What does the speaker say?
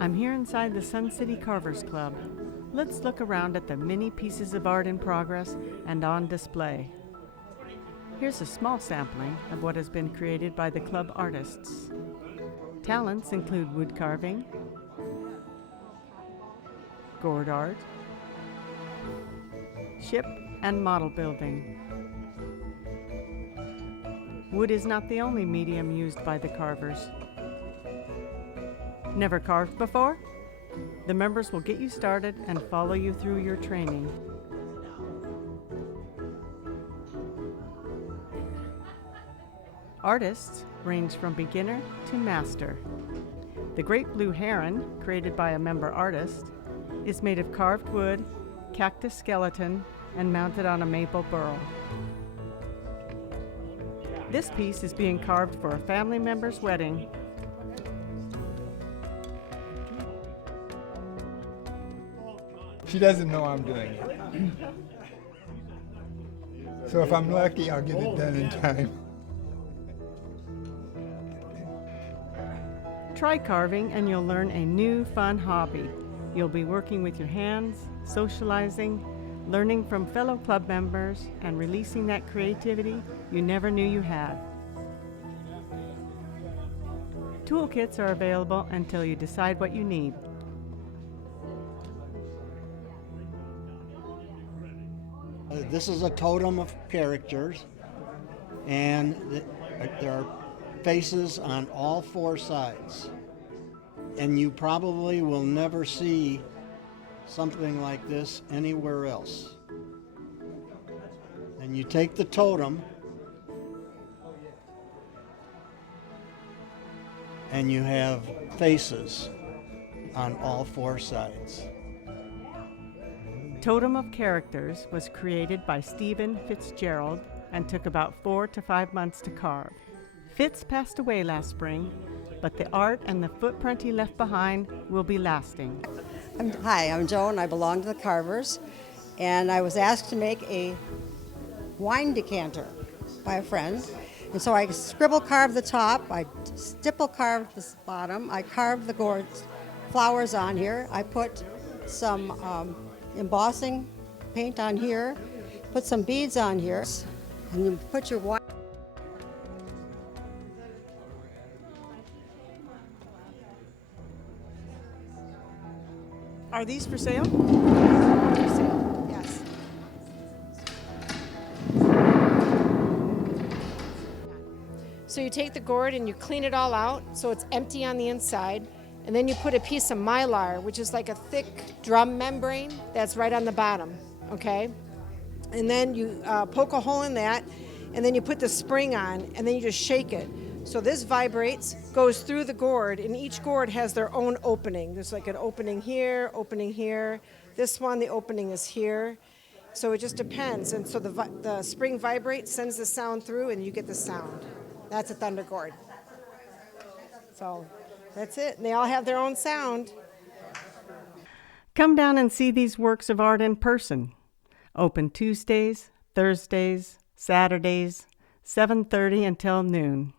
I'm here inside the Sun City Carvers Club. Let's look around at the many pieces of art in progress and on display. Here's a small sampling of what has been created by the club artists. Talents include wood carving, gourd art, ship and model building. Wood is not the only medium used by the carvers. Never carved before? The members will get you started and follow you through your training. Artists range from beginner to master. The Great Blue Heron, created by a member artist, is made of carved wood, cactus skeleton, and mounted on a maple burl. This piece is being carved for a family member's wedding. She doesn't know I'm doing it. So if I'm lucky, I'll get it done in time. Try carving and you'll learn a new fun hobby. You'll be working with your hands, socializing, learning from fellow club members, and releasing that creativity you never knew you had. Toolkits are available until you decide what you need. This is a totem of characters, and there are faces on all four sides. And you probably will never see something like this anywhere else. And you take the totem and you have faces on all four sides. Totem of Characters was created by Stephen Fitzgerald and took about 4 to 5 months to carve. Fitz passed away last spring, but the art and the footprint he left behind will be lasting. Hi, I'm Joe and I belong to the Carvers, and I was asked to make a wine decanter by a friend. And so I scribble carved the top, I stipple carved the bottom, I carved the gourd flowers on here, I put some embossing paint on here, put some beads on here, and you put your wine. Are these for sale? Yes. So you take the gourd and you clean it all out so it's empty on the inside, and then you put a piece of mylar, which is like a thick drum membrane that's right on the bottom, okay? And then you poke a hole in that, and then you put the spring on, and then you just shake it. So this vibrates, goes through the gourd, and each gourd has their own opening. There's like an opening here, opening here. This one, the opening is here. So it just depends. And so the spring vibrates, sends the sound through, and you get the sound. That's a thunder gourd. So that's it. And they all have their own sound. Come down and see these works of art in person. Open Tuesdays, Thursdays, Saturdays, 7:30 until noon.